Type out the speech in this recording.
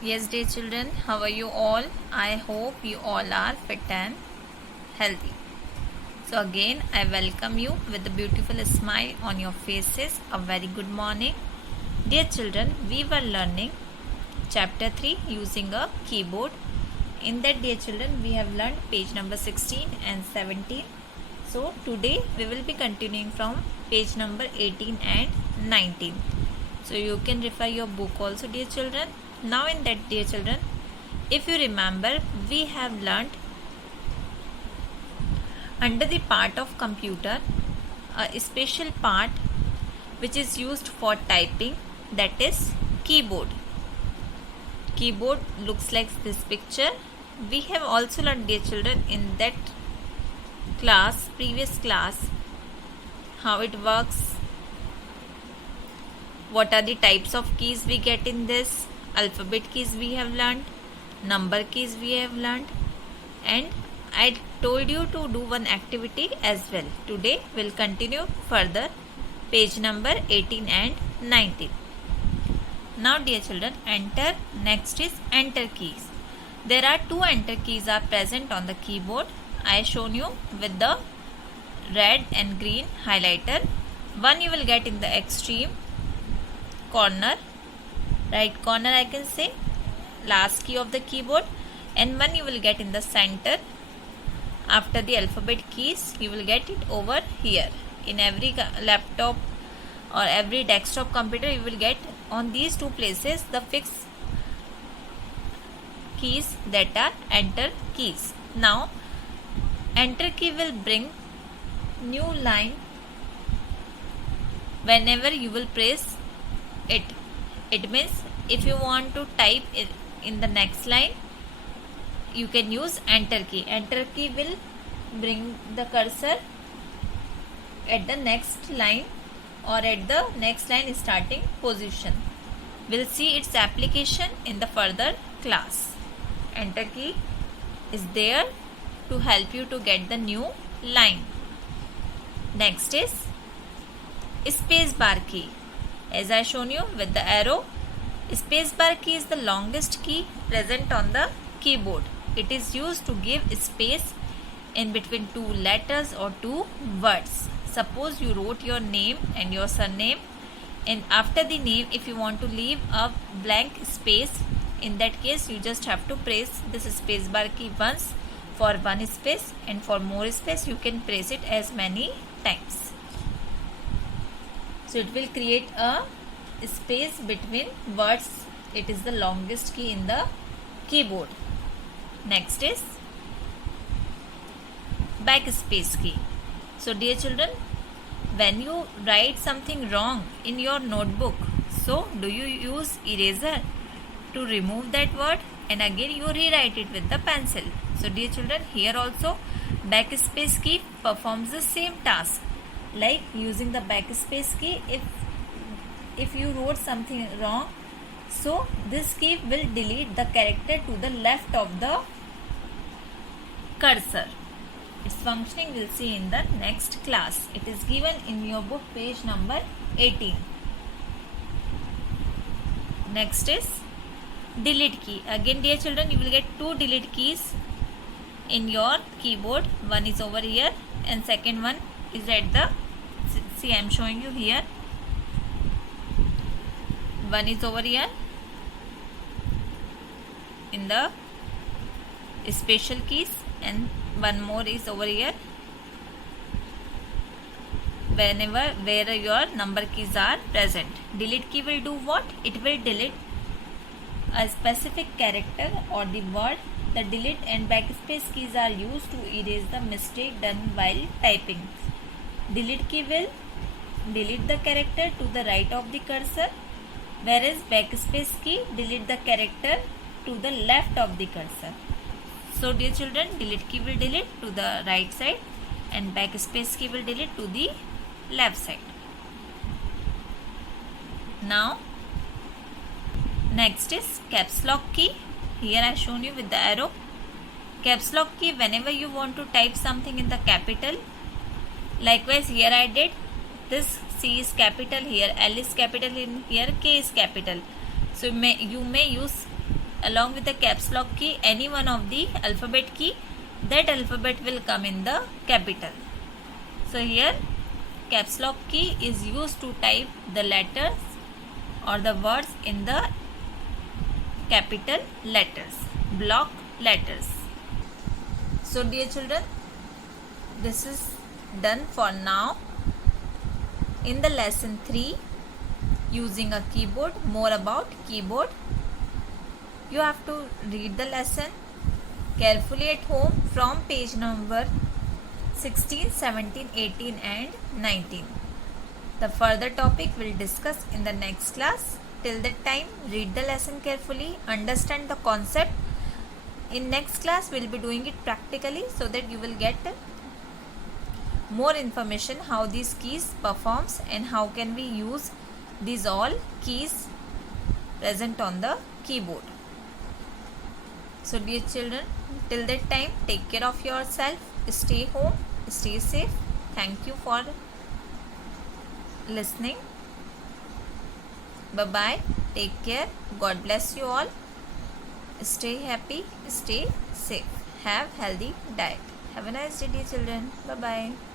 Yes, dear children, how are you all? I hope you all are fit and healthy. So, again, I welcome you with a beautiful smile on your faces. A very good morning. Dear children, we were learning chapter 3 using a keyboard. In that, dear children, we have learned page number 16 and 17. So, today we will be continuing from page number 18 and 19. So, you can refer your book also, dear children. Now, in that, dear children, if you remember, we have learnt under the part of computer a special part which is used for typing, that is keyboard. Keyboard looks like this picture. We have also learned, dear children, in that class, previous class, how it works, what are the types of keys we get in this, alphabet keys we have learned, number keys we have learned, and I told you to do one activity as well. Today we'll continue further page number 18 and 19. Now dear children, enter. Next is enter keys. There are two enter keys are present on the keyboard. I shown you with the red and green highlighter. One you will get in the extreme corner, right corner I can say, last key of the keyboard, and one you will get in the center. After the alphabet keys, you will get it over here. In every laptop or every desktop computer, you will get on these two places the fixed keys that are enter keys. Now, enter key will bring new line whenever you will press it. It means if you want to type it in the next line, you can use enter key. Enter key will bring the cursor at the next line or at the next line starting position. We'll see its application in the further class. Enter key is there to help you to get the new line. Next is space bar key. As I shown you with the arrow, space bar key is the longest key present on the keyboard. It is used to give space in between two letters or two words. Suppose you wrote your name and your surname, and after the name, if you want to leave a blank space, in that case you just have to press this space bar key once for one space, and for more space you can press it as many times. So it will create a space between words. It is the longest key in the keyboard. Next is backspace key. So dear children, when you write something wrong in your notebook, so do you use eraser to remove that word and again you rewrite it with the pencil? So dear children, here also backspace key performs the same task. Like using the backspace key, if you wrote something wrong, so this key will delete the character to the left of the cursor. Its functioning we'll see in the next class. It is given in your book page number 18. Next is delete key. Again dear children, you will get two delete keys in your keyboard. One is over here and second one is at the, see I am showing you here. One is over here in the special keys and one more is over here where your number keys are present. Delete key will do what? It will delete a specific character or the word. The delete and backspace keys are used to erase the mistake done while typing. Delete key will delete the character to the right of the cursor, whereas backspace key delete the character to the left of the cursor. So dear children, delete key will delete to the right side and backspace key will delete to the left side. Now next is caps lock key. Here I shown you with the arrow. Caps lock key, whenever you want to type something in the capital, likewise here I did, this C is capital, here L is capital, in here K is capital. So you may use along with the caps lock key, any one of the alphabet key, that alphabet will come in the capital. So here caps lock key is used to type the letters or the words in the capital letters, block letters. So dear children, this is done for now. In the lesson 3, using a keyboard, more about keyboard. You have to read the lesson carefully at home from page number 16, 17, 18 and 19. The further topic will discuss in the next class. Till that time, read the lesson carefully, understand the concept. In next class, we will be doing it practically so that you will get more information how these keys performs and how can we use these all keys present on the keyboard. So dear children, till that time, take care of yourself, stay home, stay safe. Thank you for listening. Bye bye, take care, God bless you all. Stay happy, stay safe, have healthy diet. Have a nice day dear children. Bye bye.